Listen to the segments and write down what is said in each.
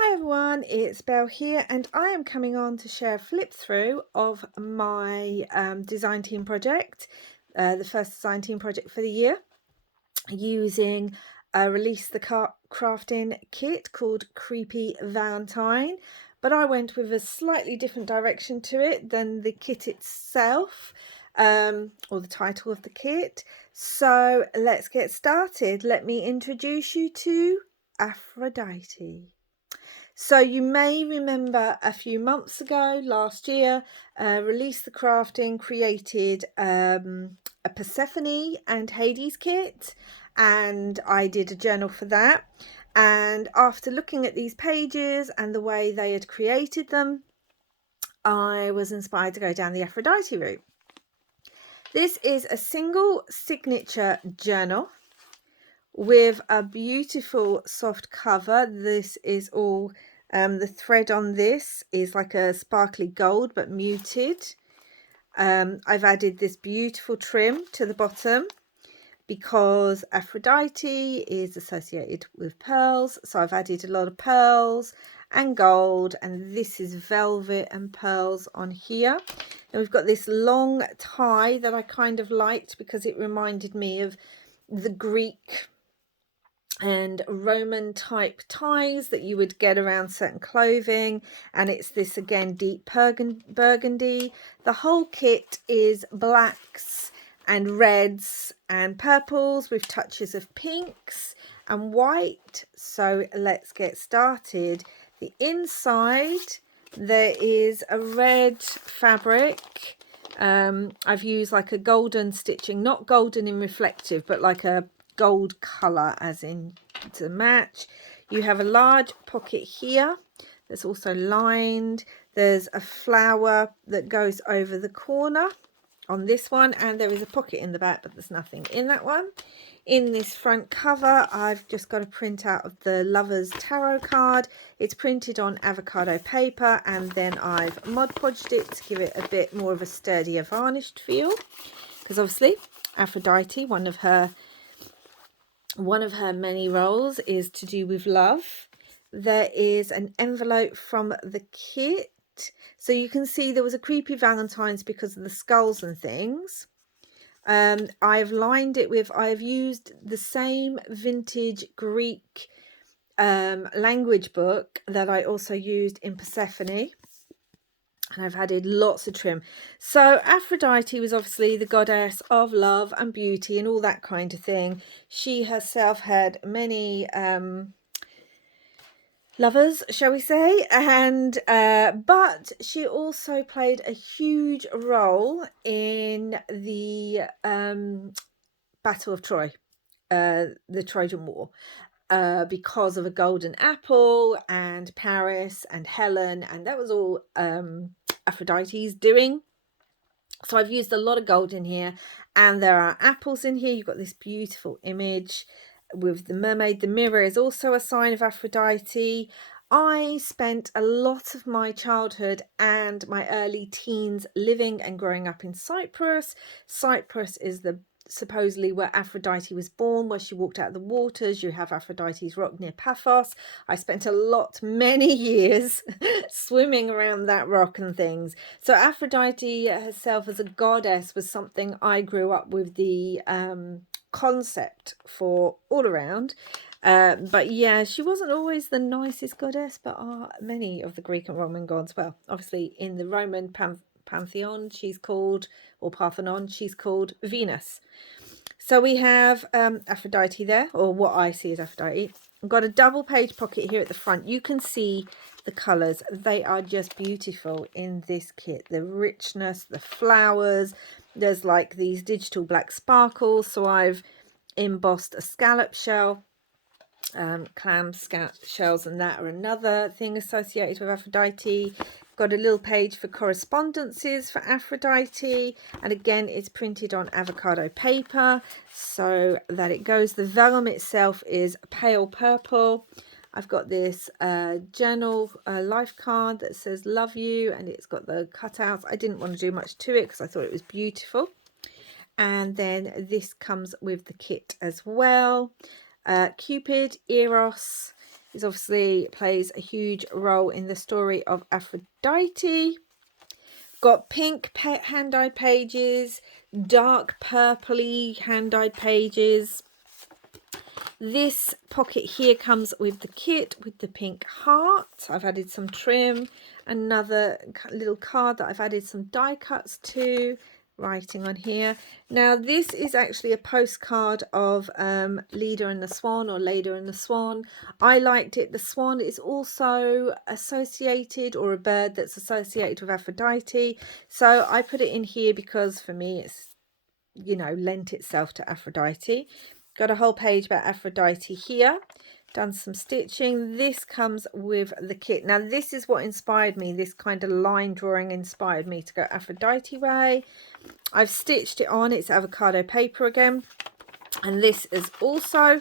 Hi everyone, it's Belle here and I am coming on to share a flip through of my design team project, the first design team project for the year, using a Release the Craftin kit called Creepy Valentine, but I went with a slightly different direction to it than the kit itself, or the title of the kit. So let's get started. Let me introduce you to Aphrodite. So you may remember a few months ago, last year, Release the Craftin created a Persephone and Hades kit, and I did a journal for that. And after looking at these pages and the way they had created them, I was inspired to go down the Aphrodite route. This is a single signature journal with a beautiful soft cover. This is all the thread on this is like a sparkly gold but muted. I've added this beautiful trim to the bottom because Aphrodite is associated with pearls, so I've added a lot of pearls and gold, and this is velvet and pearls on here. And we've got this long tie that I kind of liked because it reminded me of the Greek and Roman type ties that you would get around certain clothing, and it's this again deep burgundy. The whole kit is blacks and reds and purples with touches of pinks and white. So let's get started. The inside, there is a red fabric. I've used like a golden stitching, not golden in reflective, but like a gold color as in to match. You have a large pocket here that's also lined. There's a flower that goes over the corner on this one, and there is a pocket in the back, but there's nothing in that one. In this front cover, I've just got a print out of the Lover's Tarot card. It's printed on avocado paper, and then I've Mod Podged it to give it a bit more of a sturdier varnished feel, because obviously Aphrodite, one of her many roles is to do with love. There is an envelope from the kit, so you can see there was a Creepy Valentine's because of the skulls and things. I've lined it with, I've used the same vintage Greek language book that I also used in Persephone, and I've added lots of trim. So Aphrodite was obviously the goddess of love and beauty and all that kind of thing. She herself had many lovers, shall we say, and but she also played a huge role in the Battle of Troy, the Trojan War. Because of a golden apple and Paris and Helen, and that was all Aphrodite's doing. So I've used a lot of gold in here, and there are apples in here. You've got this beautiful image with the mermaid. The mirror is also a sign of Aphrodite. I spent a lot of my childhood and my early teens living and growing up in Cyprus. Cyprus is supposedly where Aphrodite was born, where she walked out of the waters. You have Aphrodite's rock near Paphos. I spent many years swimming around that rock and things. So Aphrodite herself as a goddess was something I grew up with the concept for all around. But yeah, she wasn't always the nicest goddess, but are many of the Greek and Roman gods. Well, obviously in the Roman pantheon, she's called, or Parthenon, she's called Venus. So we have Aphrodite there, or what I see as Aphrodite. I've got a double page pocket here at the front. You can see the colours. They are just beautiful in this kit. The richness, the flowers. There's like these digital black sparkles. So I've embossed a scallop shell. Clam shells and that are another thing associated with Aphrodite. Got a little page for correspondences for Aphrodite, and again it's printed on avocado paper so that it goes. The vellum itself is pale purple. I've got this journal life card that says love you, and it's got the cutouts. I didn't want to do much to it because I thought it was beautiful. And then this comes with the kit as well. Cupid, Eros, It obviously plays a huge role in the story of Aphrodite. Got pink hand-dyed pages, dark purpley hand-dyed pages. This pocket here comes with the kit with the pink heart. I've added some trim, another little card that I've added some die cuts to, writing on here. Now this is actually a postcard of Leda and the Swan, or Leda and the Swan. I liked it. The swan is also associated, or a bird that's associated with Aphrodite, so I put it in here because for me it's, you know, lent itself to Aphrodite. Got a whole page about Aphrodite here. Done some stitching. This comes with the kit. Now this is what inspired me. This kind of line drawing inspired me to go Aphrodite way. I've stitched it on. It's avocado paper again. And this is also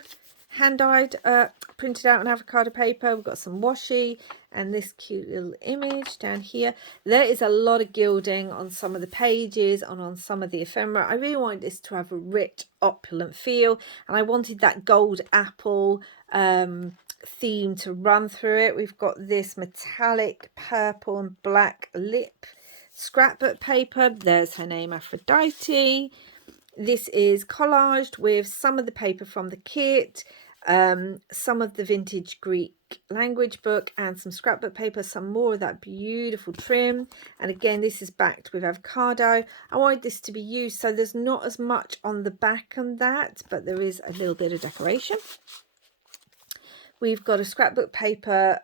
hand-dyed, printed out on avocado paper. We've got some washi and this cute little image down here. There is a lot of gilding on some of the pages and on some of the ephemera. I really wanted this to have a rich, opulent feel, and I wanted that gold apple theme to run through it. We've got this metallic purple and black lip scrapbook paper. There's her name, Aphrodite. This is collaged with some of the paper from the kit, some of the vintage Greek language book, and some scrapbook paper, some more of that beautiful trim. And again, this is backed with avocado. I wanted this to be used, so there's not as much on the back on that, but there is a little bit of decoration. We've got a scrapbook paper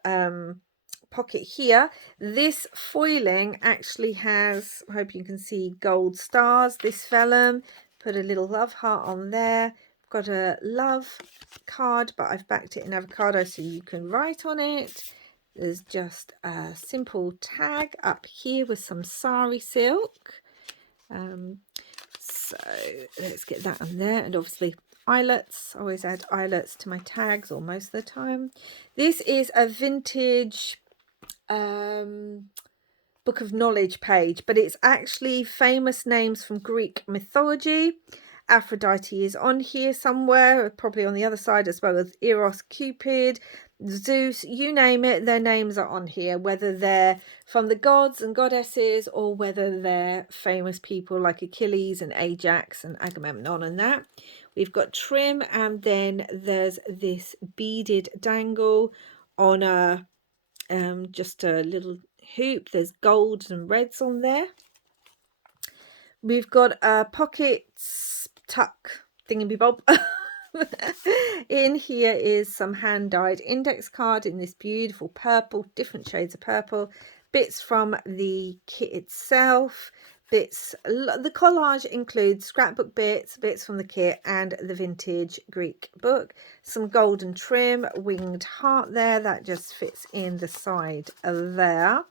pocket here. This foiling actually has, I hope you can see, gold stars. This vellum, put a little love heart on there. Got a love card, but I've backed it in avocado so you can write on it. There's just a simple tag up here with some sari silk. So let's get that on there, and obviously eyelets. I always add eyelets to my tags, or most of the time. This is a vintage book of knowledge page, but it's actually famous names from Greek mythology. Aphrodite is on here somewhere, probably on the other side, as well as Eros, Cupid, Zeus, you name it, their names are on here, whether they're from the gods and goddesses or whether they're famous people like Achilles and Ajax and Agamemnon and that. We've got trim, and then there's this beaded dangle on a just a little hoop. There's golds and reds on there. We've got a pockets tuck thingy-bob. In here is some hand-dyed index card in this beautiful purple, different shades of purple, bits from the kit itself, bits. The collage includes scrapbook bits from the kit and the vintage Greek book. Some golden trim, winged heart there, that just fits in the side of there.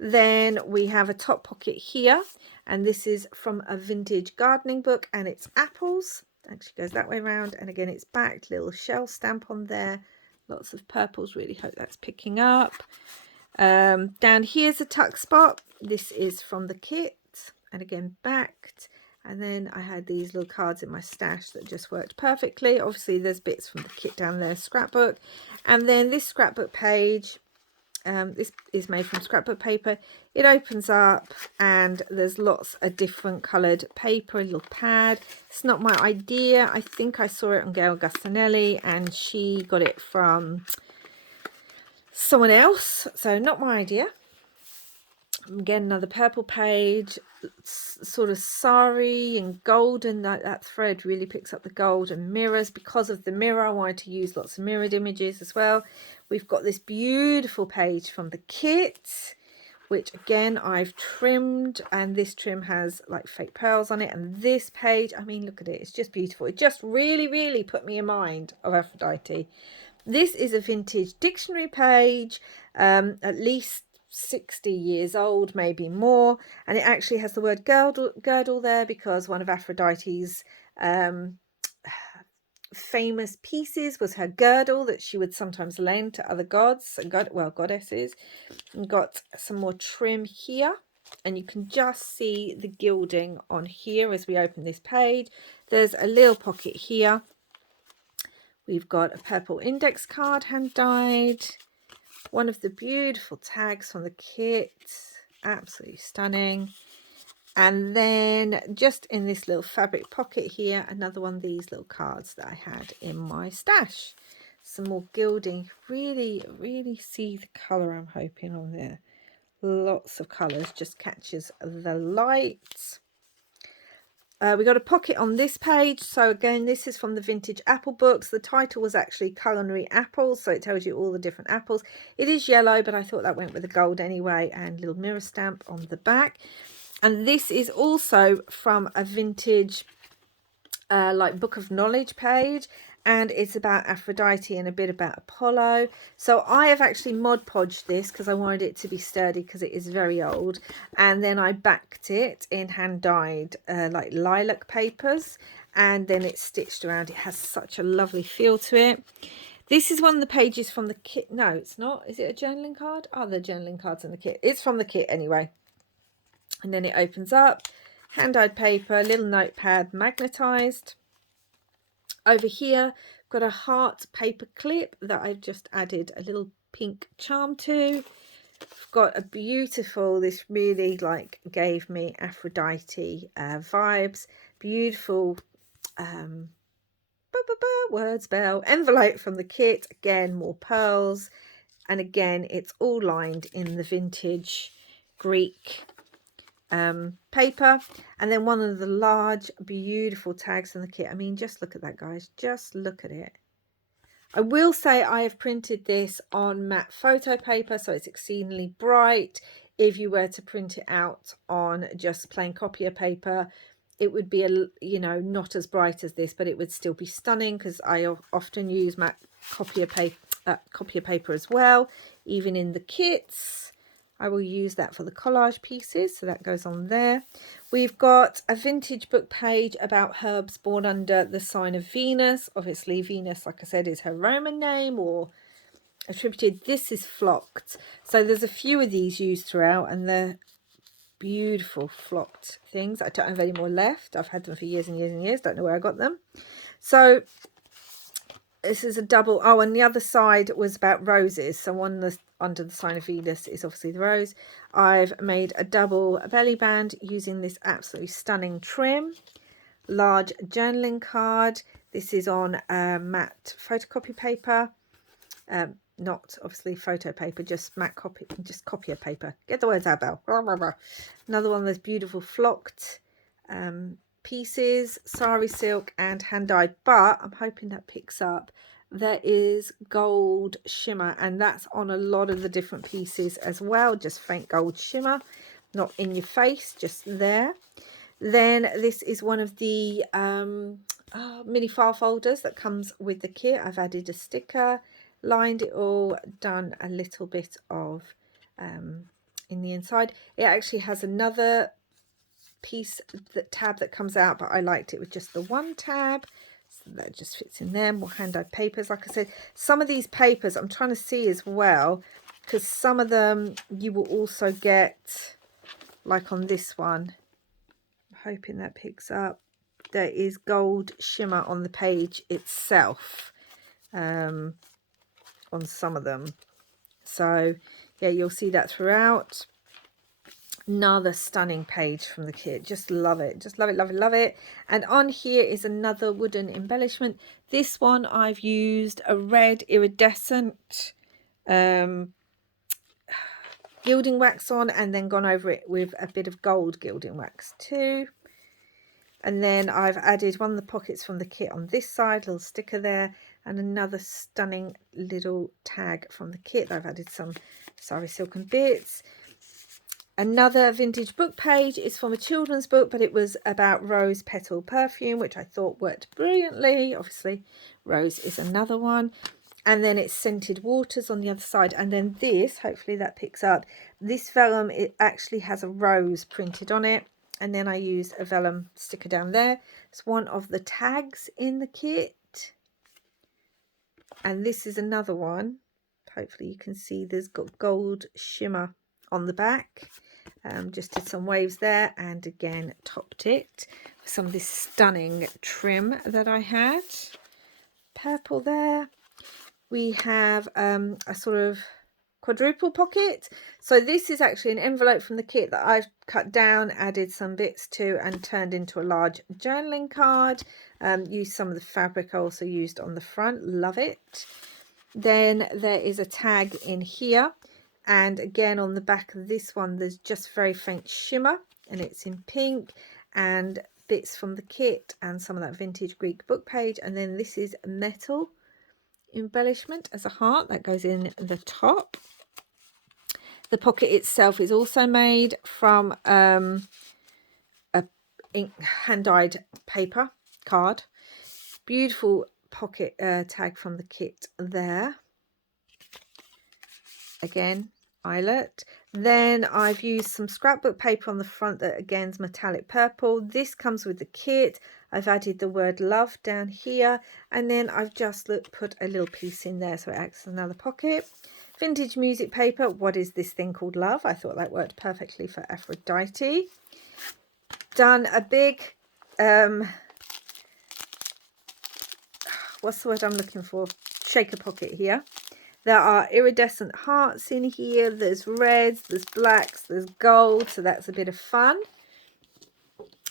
Then we have a top pocket here, and this is from a vintage gardening book, and it's apples. Actually goes that way around, and again it's backed, little shell stamp on there, lots of purples. Really hope that's picking up. Down here's a tuck spot. This is from the kit, and again backed. And then I had these little cards in my stash that just worked perfectly. Obviously there's bits from the kit down there, scrapbook. And then this scrapbook page, this is made from scrapbook paper. It opens up and there's lots of different coloured paper, a little pad. It's not my idea. I think I saw it on Gail Gustinelli and she got it from someone else, so not my idea. Again, another purple page, sort of sari and golden. That thread really picks up the gold, and mirrors. Because of the mirror, I wanted to use lots of mirrored images as well. We've got this beautiful page from the kit, which again I've trimmed, and this trim has like fake pearls on it. And this page, I mean, look at it, it's just beautiful. It just really put me in mind of Aphrodite. This is a vintage dictionary page, at least 60 years old, maybe more, and it actually has the word girdle there because one of Aphrodite's famous pieces was her girdle that she would sometimes lend to other gods and goddesses. And got some more trim here, and you can just see the gilding on here as we open this page. There's a little pocket here We've got a purple index card, hand dyed. One of the beautiful tags from the kit, absolutely stunning. And then just in this little fabric pocket here, another one of these little cards that I had in my stash. Some more gilding. Really, really see the colour I'm hoping on there. Lots of colours, just catches the light. We got a pocket on this page. So again, this is from the Vintage Apple books. The title was actually Culinary Apples, so it tells you all the different apples. It is yellow, but I thought that went with the gold anyway, and little mirror stamp on the back. And this is also from a vintage like book of knowledge page, and it's about Aphrodite and a bit about Apollo. So I have actually Mod Podged this because I wanted it to be sturdy because it is very old, and then I backed it in hand dyed like lilac papers, and then it's stitched around. It has such a lovely feel to it. This is one of the pages from the kit. No, it's not. Is it a journaling card? Oh, the journaling cards in the kit. It's from the kit anyway. And then it opens up, hand dyed paper, little notepad, magnetized. Over here, got a heart paper clip that I've just added a little pink charm to. I've got a beautiful, this really like gave me Aphrodite vibes. Beautiful word spell envelope from the kit. Again, more pearls. And again, it's all lined in the vintage Greek paper, and then one of the large beautiful tags in the kit. I mean, just look at that, guys, just look at it. I will say I have printed this on matte photo paper, so it's exceedingly bright. If you were to print it out on just plain copier paper, it would be you know, not as bright as this, but it would still be stunning because I often use matte copier paper as well, even in the kits. I will use that for the collage pieces, so that goes on there. We've got a vintage book page about herbs born under the sign of Venus. Obviously, Venus, like I said, is her Roman name or attributed. This is flocked. So there's a few of these used throughout, and they're beautiful flocked things. I don't have any more left. I've had them for years and years and years. Don't know where I got them. So this is a double. Oh, and the other side was about roses. So one under the sign of Venus is obviously the rose. I've made a double belly band using this absolutely stunning trim. Large journaling card. This is on matte photocopy paper. Not obviously photo paper, just matte copy, just copier paper. Get the words out, Belle. Another one of those beautiful flocked pieces, sari silk and hand dyed, but I'm hoping that picks up. There is gold shimmer, and that's on a lot of the different pieces as well, just faint gold shimmer, not in your face, just there. Then this is one of the mini file folders that comes with the kit. I've added a sticker, lined it all, done a little bit of in the inside. It actually has another piece, that tab that comes out, but I liked it with just the one tab, so that just fits in there. More hand dyed papers. Like I said, some of these papers I'm trying to see as well, because some of them you will also get, like on this one, I'm hoping that picks up, there is gold shimmer on the page itself on some of them. So yeah, you'll see that throughout. Another stunning page from the kit. Just love it. Just love it, love it, love it. And on here is another wooden embellishment. This one I've used a red iridescent gilding wax on, and then gone over it with a bit of gold gilding wax too. And then I've added one of the pockets from the kit on this side, little sticker there, and another stunning little tag from the kit. I've added some sari silken bits. Another vintage book page is from a children's book, but it was about rose petal perfume, which I thought worked brilliantly. Obviously, rose is another one. And then it's scented waters on the other side. And then this, hopefully that picks up. This vellum, it actually has a rose printed on it. And then I used a vellum sticker down there. It's one of the tags in the kit. And this is another one. Hopefully you can see there's got gold shimmer on the back. Just did some waves there, and again topped it with some of this stunning trim that I had. purple there. We have a sort of quadruple pocket. So this is actually an envelope from the kit that I've cut down, added some bits to, and turned into a large journaling card. Used some of the fabric I also used on the front. Love it. Then there is a tag in here, and again on the back of this one there's just very faint shimmer, and it's in pink, and bits from the kit and some of that vintage Greek book page. And then this is metal embellishment as a heart that goes in the top. The pocket itself is also made from a hand-dyed paper card. Beautiful pocket tag from the kit there. Again, eyelet. Then I've used some scrapbook paper on the front that again is metallic purple. This comes with the kit. I've added the word love down here, and then I've just put a little piece in there so it acts as another pocket. Vintage music paper. What is this thing called? Love. I thought that worked perfectly for Aphrodite. Done a big what's the word I'm looking for? Shaker pocket here. There are iridescent hearts in here. There's reds, there's blacks, there's gold. So that's a bit of fun.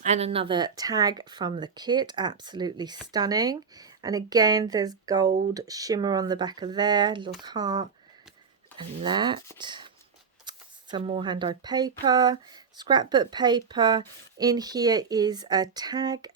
And another tag from the kit. Absolutely stunning. And again, there's gold shimmer on the back of there. Little heart and that. Some more hand-dyed paper. Scrapbook paper. In here is a tag.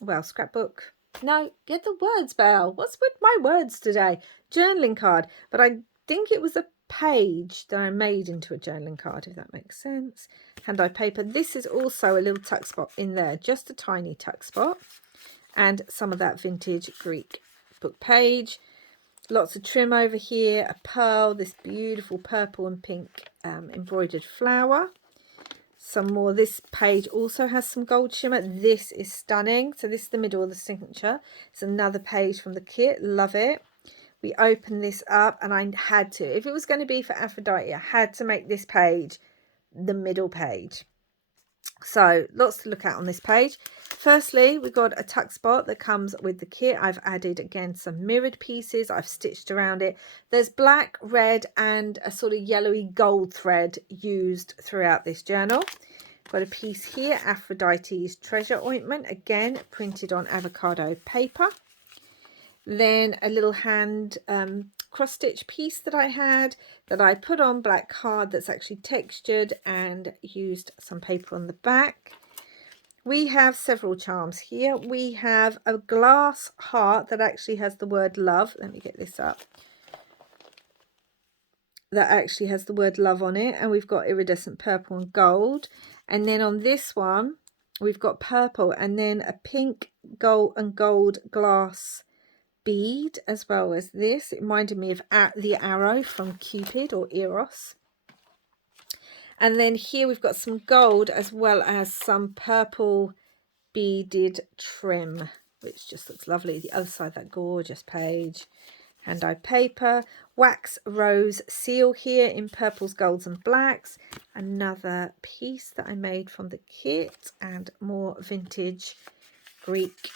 Well, scrapbook. No, get the words, Belle. What's with my words today? Journaling card. But I think it was a page that I made into a journaling card, if that makes sense. Hand-dyed paper. This is also a little tuck spot in there. Just a tiny tuck spot. And some of that vintage Greek book page. Lots of trim over here. A pearl. This beautiful purple and pink embroidered flower. Some more. This page also has some gold shimmer. This is stunning. So this is the middle of the signature. It's another page from the kit. Love it. We open this up, and I had to. If it was going to be for Aphrodite, I had to make this page the middle page. So lots to look at on this page. Firstly, we've got a tuck spot that comes with the kit. I've added again some mirrored pieces. I've stitched around it. There's black, red, and a sort of yellowy gold thread used throughout this journal. Got a piece here, Aphrodite's treasure ointment, again printed on avocado paper. Then a little hand cross stitch piece that I had that I put on black card that's actually textured, and used some paper on the back. We have several charms here. We have a glass heart that actually has the word love. Let me get this up. That actually has the word love on it, and we've got iridescent purple and gold. And then on this one we've got purple and then a pink, gold and gold glass bead, as well as this. It reminded me of the arrow from Cupid or Eros. And then here we've got some gold as well as some purple beaded trim, which just looks lovely. The other side of that gorgeous page. Hand-dyed paper, wax rose seal here in purples, golds and blacks. Another piece that I made from the kit, and more vintage Greek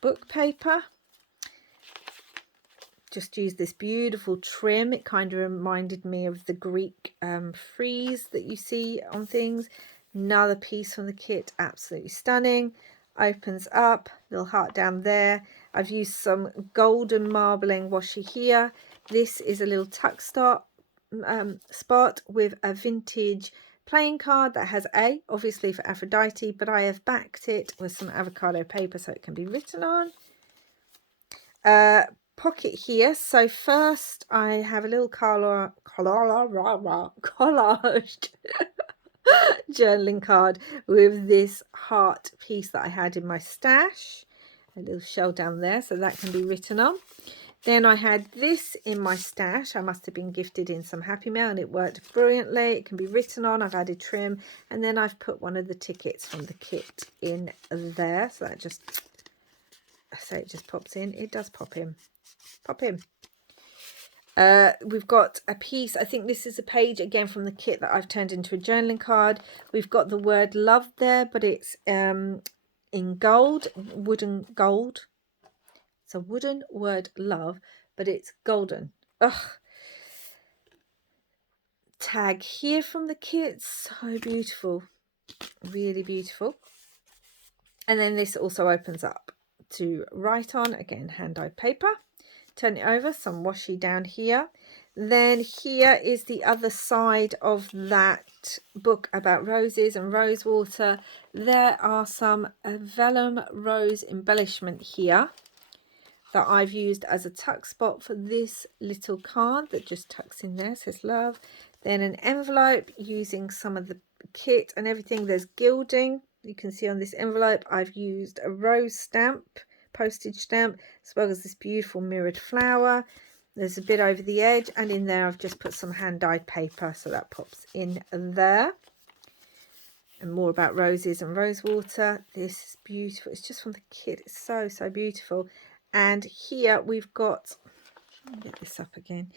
book paper. Just used this beautiful trim. It kind of reminded me of the Greek frieze that you see on things. Another piece from the kit, absolutely stunning. Opens up, little heart down there. I've used some golden marbling washi here. This is a little tuck spot with a vintage playing card that has A, obviously for Aphrodite, but I have backed it with some avocado paper so it can be written on. Pocket here. So first I have a little collaged journaling card with this heart piece that I had in my stash. A little shell down there so that can be written on. Then I had this in my stash. I must have been gifted in some Happy Mail and it worked brilliantly. It can be written on. I've added trim, and then I've put one of the tickets from the kit in there. So that just, I say it just pops in. It does pop in. Pop in. We've got a piece, I think this is a page again from the kit that I've turned into a journaling card. We've got the word love there, but it's in gold, wooden gold. It's a wooden word love, but it's golden. Ugh. Tag here from the kit, so beautiful, really beautiful. And then this also opens up to write on, again hand-dyed paper. Turn it over, some washi down here. Then here is the other side of that book about roses and rose water. There are some vellum rose embellishment here that I've used as a tuck spot for this little card that just tucks in there, says love. Then an envelope using some of the kit and everything. There's gilding. You can see on this envelope I've used a rose stamp, postage stamp, as well as this beautiful mirrored flower. There's a bit over the edge, and in there I've just put some hand-dyed paper, so that pops in there. And more about roses and rose water. This is beautiful. It's just from the kit. It's so, so beautiful. And here we've got, let me get this up again.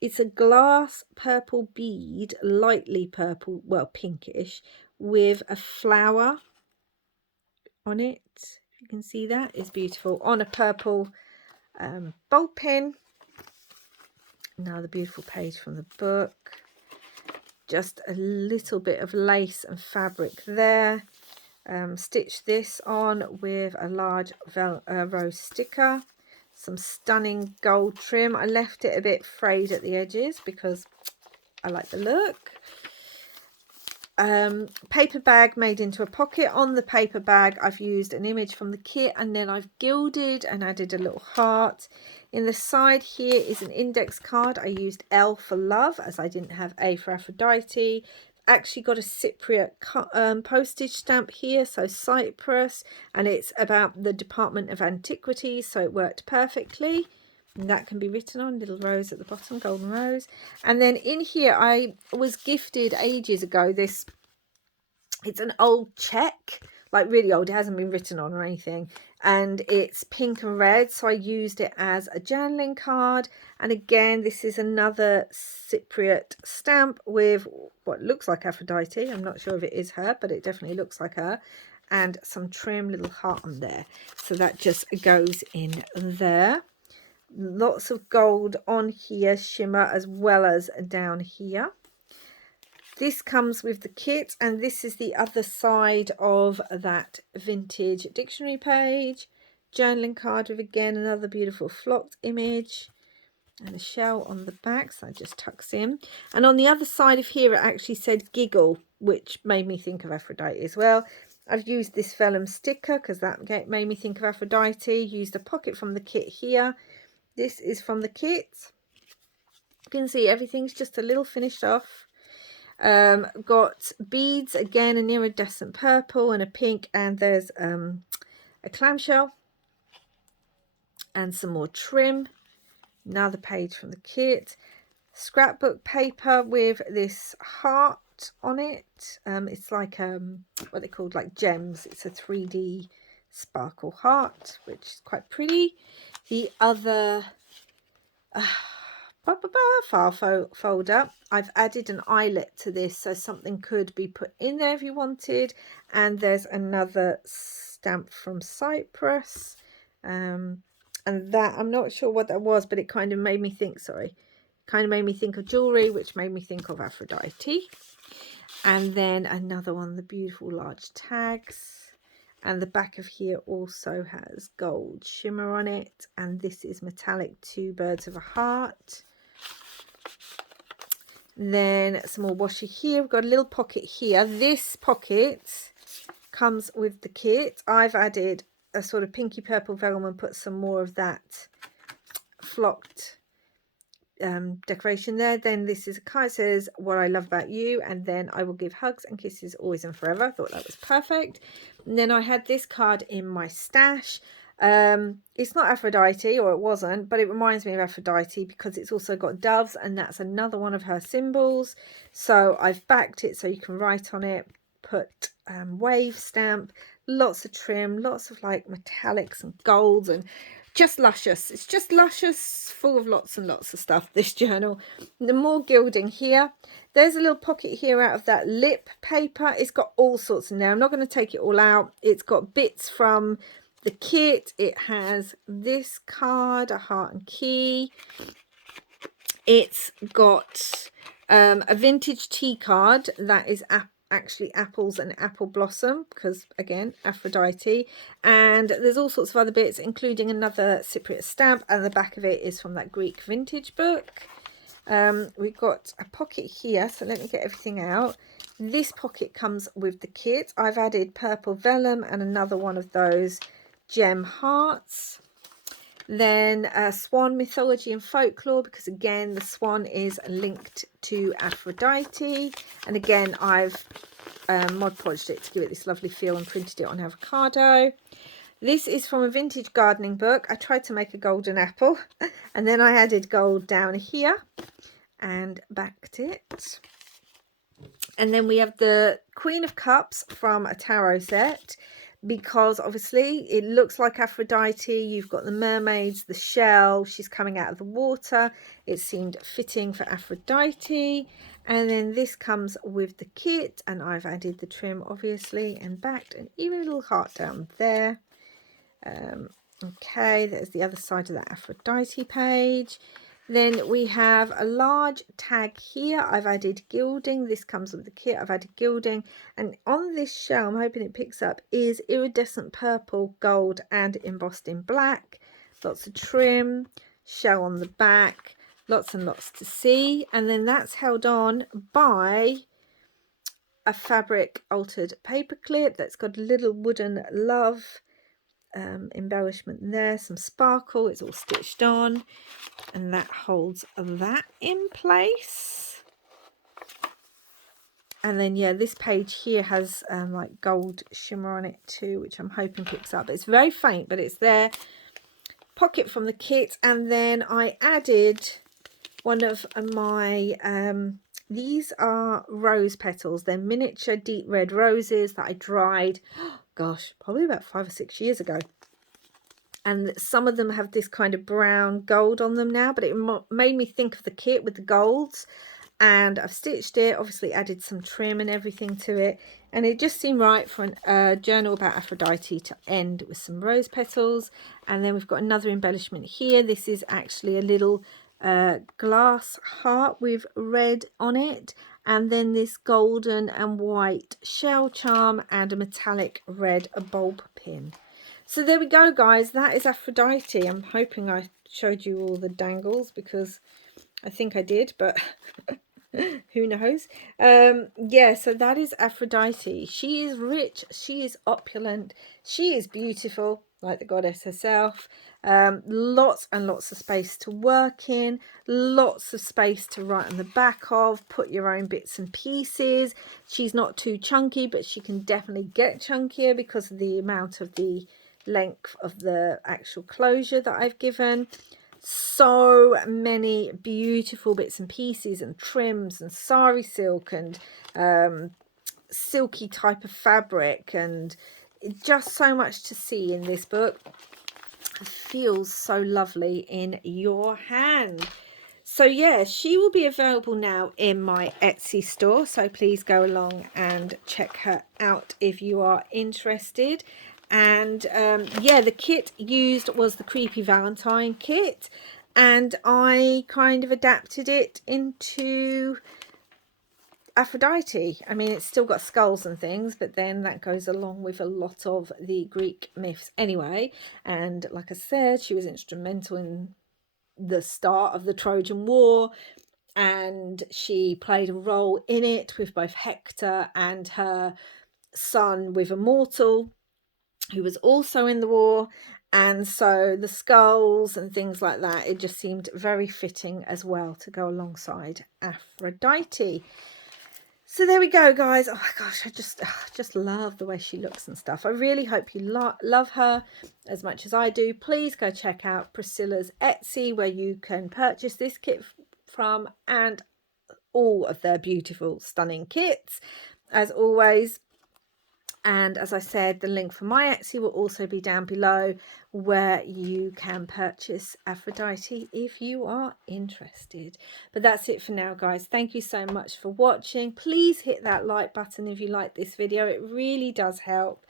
It's a glass purple bead, lightly purple, well, pinkish, with a flower on it. If you can see that, it's beautiful. On a purple ball pin. Now the beautiful page from the book. Just a little bit of lace and fabric there. Stitch this on with a large rose sticker. Some stunning gold trim. I left it a bit frayed at the edges because I like the look. Paper bag made into a pocket. On the paper bag I've used an image from the kit, and then I've gilded and added a little heart. In the side here is an index card. I used L for love as I didn't have A for Aphrodite. Actually got a Cypriot postage stamp here, so Cyprus, and it's about the Department of Antiquities, so it worked perfectly. And that can be written on, little rose at the bottom, golden rose. And then in here I was gifted ages ago this, it's an old check, like really old, it hasn't been written on or anything, and it's pink and red, so I used it as a journaling card. And again, this is another Cypriot stamp with what looks like Aphrodite. I'm not sure if it is her, but it definitely looks like her, and some trim little heart on there, so that just goes in there. Lots of gold on here, shimmer, as well as down here. This comes with the kit, and this is the other side of that vintage dictionary page. Journaling card with, again, another beautiful flocked image and a shell on the back, so that just tucks in. And on the other side of here, it actually said giggle, which made me think of Aphrodite as well. I've used this vellum sticker because that made me think of Aphrodite. Used a pocket from the kit here. This is from the kit. You can see everything's just a little finished off. Got beads, again an iridescent purple and a pink, and there's a clamshell and some more trim. Another page from the kit. Scrapbook paper with this heart on it. It's like what they called, like gems. It's a 3D sparkle heart, which is quite pretty. The other file folder, I've added an eyelet to this, so something could be put in there if you wanted. And there's another stamp from Cyprus, and that, I'm not sure what that was, but it kind of made me think, of jewelry, which made me think of Aphrodite. And then another one, the beautiful large tags. And the back of here also has gold shimmer on it. And this is metallic 2 birds of a heart. Then some more washi here. We've got a little pocket here. This pocket comes with the kit. I've added a sort of pinky purple vellum and put some more of that flocked decoration there. Then this is a card, it says what I love about you, and then I will give hugs and kisses always and forever. I thought that was perfect. And then I had this card in my stash. It's not Aphrodite, or it wasn't, but it reminds me of Aphrodite because it's also got doves, and that's another one of her symbols. So I've backed it so you can write on it, put wave stamp, lots of trim, lots of like metallics and golds, and just luscious. It's just luscious, full of lots and lots of stuff, this journal. The more gilding here. There's a little pocket here out of that lip paper. It's got all sorts in there. I'm not going to take it all out. It's got bits from the kit, it has this card, a heart and key. It's got a vintage tea card that is actually apples and apple blossom, because again, Aphrodite. And there's all sorts of other bits, including another Cypriot stamp, and the back of it is from that Greek vintage book. We've got a pocket here, so let me get everything out. This pocket comes with the kit. I've added purple vellum and another one of those gem hearts. Then swan mythology and folklore, because again the swan is linked to Aphrodite, and again I've Mod Podged it to give it this lovely feel and printed it on avocado. This is from a vintage gardening book. I tried to make a golden apple and then I added gold down here and backed it. And then we have the Queen of Cups from a tarot set, because obviously it looks like Aphrodite. You've got the mermaids, the shell, she's coming out of the water. It seemed fitting for Aphrodite. And then this comes with the kit, and I've added the trim obviously and backed, and even a little heart down there. Okay, there's the other side of that Aphrodite page. Then we have a large tag here. I've added gilding. This comes with the kit. I've added gilding. And on this shell, I'm hoping it picks up, is iridescent purple, gold, and embossed in black. Lots of trim, shell on the back, lots and lots to see. And then that's held on by a fabric altered paper clip that's got a little wooden love embellishment there, some sparkle. It's all stitched on, and that holds that in place. And then yeah, this page here has like gold shimmer on it too, which I'm hoping picks up. It's very faint, but it's there. Pocket from the kit. And then I added one of my these are rose petals. They're miniature deep red roses that I dried, gosh, probably about 5 or 6 years ago. And some of them have this kind of brown gold on them now, but it made me think of the kit with the golds. And I've stitched it, obviously added some trim and everything to it, and it just seemed right for a journal about Aphrodite to end with some rose petals. And then we've got another embellishment here. This is actually a little glass heart with red on it, and then this golden and white shell charm and a metallic red bulb pin. So there we go, guys. That is Aphrodite. I'm hoping I showed you all the dangles, because I think I did, but who knows. Yeah, so that is Aphrodite. She is rich, she is opulent, she is beautiful, like the goddess herself. Lots and lots of space to work in, lots of space to write on the back of, put your own bits and pieces. She's not too chunky, but she can definitely get chunkier because of the amount of the length of the actual closure that I've given. So many beautiful bits and pieces and trims and sari silk and silky type of fabric, and just so much to see in this book. It feels so lovely in your hand. So yeah, she will be available now in my Etsy store, so please go along and check her out if you are interested. And yeah, the kit used was the Creepy Valentine kit, and I kind of adapted it into Aphrodite. I mean, it's still got skulls and things, but then that goes along with a lot of the Greek myths anyway. And like I said, she was instrumental in the start of the Trojan War, and she played a role in it with both Hector and her son with Immortal, who was also in the war. And so the skulls and things like that, it just seemed very fitting as well to go alongside Aphrodite. So there we go, guys. Oh my gosh, I just love the way she looks and stuff. I really hope you love her as much as I do. Please go check out Priscilla's Etsy, where you can purchase this kit from, and all of their beautiful, stunning kits, as always. And as I said, the link for my Etsy will also be down below, where you can purchase Aphrodite if you are interested. But that's it for now, guys. Thank you so much for watching. Please hit that like button if you like this video. It really does help.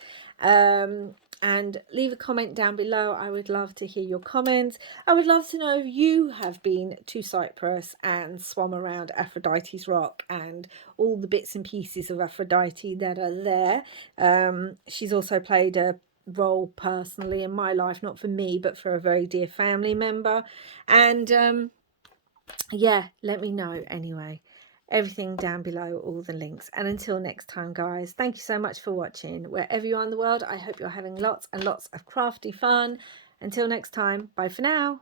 and leave a comment down below. I would love to hear your comments. I would love to know if you have been to Cyprus and swum around Aphrodite's rock and all the bits and pieces of Aphrodite that are there. She's also played a role personally in my life, not for me but for a very dear family member, and yeah, let me know anyway. Everything down below, all the links. And until next time, guys, thank you so much for watching. Wherever you are in the world, I hope you're having lots and lots of crafty fun. Until next time, bye for now.